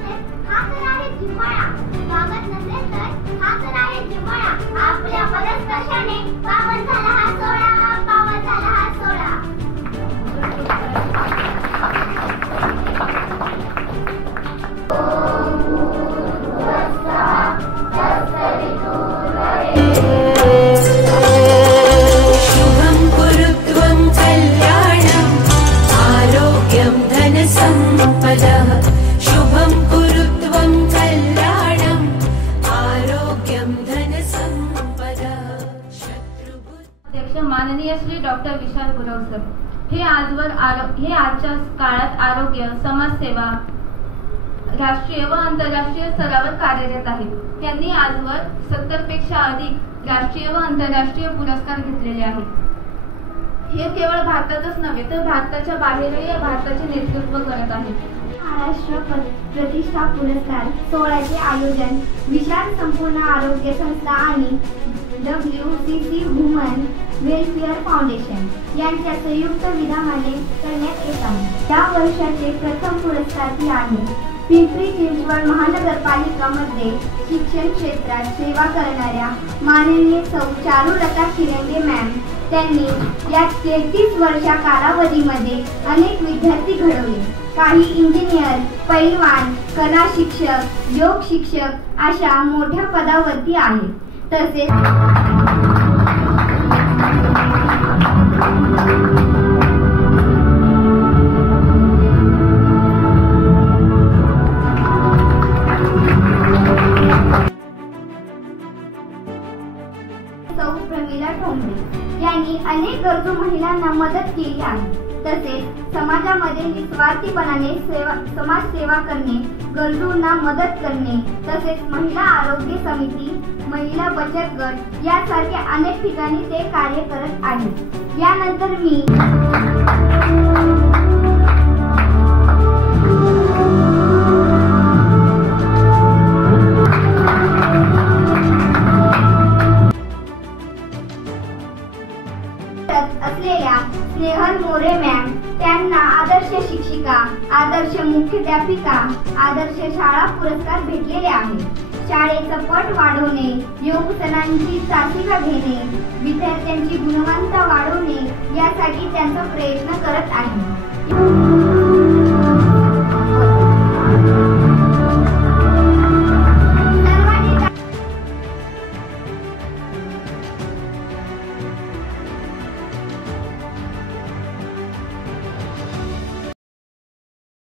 तर हा तर आहे जिव्हाळा, वागत नसेल तर हा तर आहे जिव्हाळा. आपल्या परस्पर्शाने पावन झाला हा सोहळा, पावन झाला हा सोहळा. माननीय श्री डॉक्टर विशाल गुरव सर हे आजच्या काळात आरोग्य समाजसेवा राष्ट्रीय व आंतरराष्ट्रीय स्तरावर कार्यरत आहेत. त्यांनी आजवर 70 पेक्षा अधिक राष्ट्रीय व आंतरराष्ट्रीय पुरस्कार घेतलेले आहेत. हे केवळ भारतातच नव्हे तर भारताच्या बाहेरही भारताचे नेतृत्व करत आहेत. महाराष्ट्र प्रतिष्ठा पुरस्कार सोहळ्याचे आयोजन विशाल संपूर्ण आरोग्य संस्था आणि WCC वुमन वेलफेअर फाउंडेशन यांच्या संयुक्त विधानाने करण्यात येत आहे. या वर्षाचे प्रथम पुरस्कार आहे पिंपरी चिंचवड महानगरपालिकामध्ये शिक्षण क्षेत्रात सेवा करणाऱ्या माननीय सौ चारुलता खिरंगे मॅम. त्यांनी या 33 वर्षा कालावधीमध्ये अनेक विद्यार्थी घडवले. काही इंजिनियर, पैलवान, कला शिक्षक, योग शिक्षक अशा मोठ्या पदावरती आहेत. तसेच यांनी अनेक गरजू महिलांना मदत केली आहे. तसेच समाजामध्ये निस्वार्थीपणाने समाजसेवा करणे, गरजूंना मदत करणे, तसेच महिला आरोग्य समिती, महिला बचत गट यासारख्या अनेक ठिकाणी ते कार्य करत आहेत. यानंतर मी असलेल्या स्नेहल मोरे मॅम त्यांना आदर्श शिक्षिका, आदर्श मुख्याध्यापिका, आदर्श शाळा पुरस्कार भेटलेले आहेत. शाळेचा पट वाढवणे, योगासनांची तासिका घेणे, विद्यार्थ्यांची गुणवत्ता वाढवणे यासाठी त्यांचा प्रयत्न करत आहे.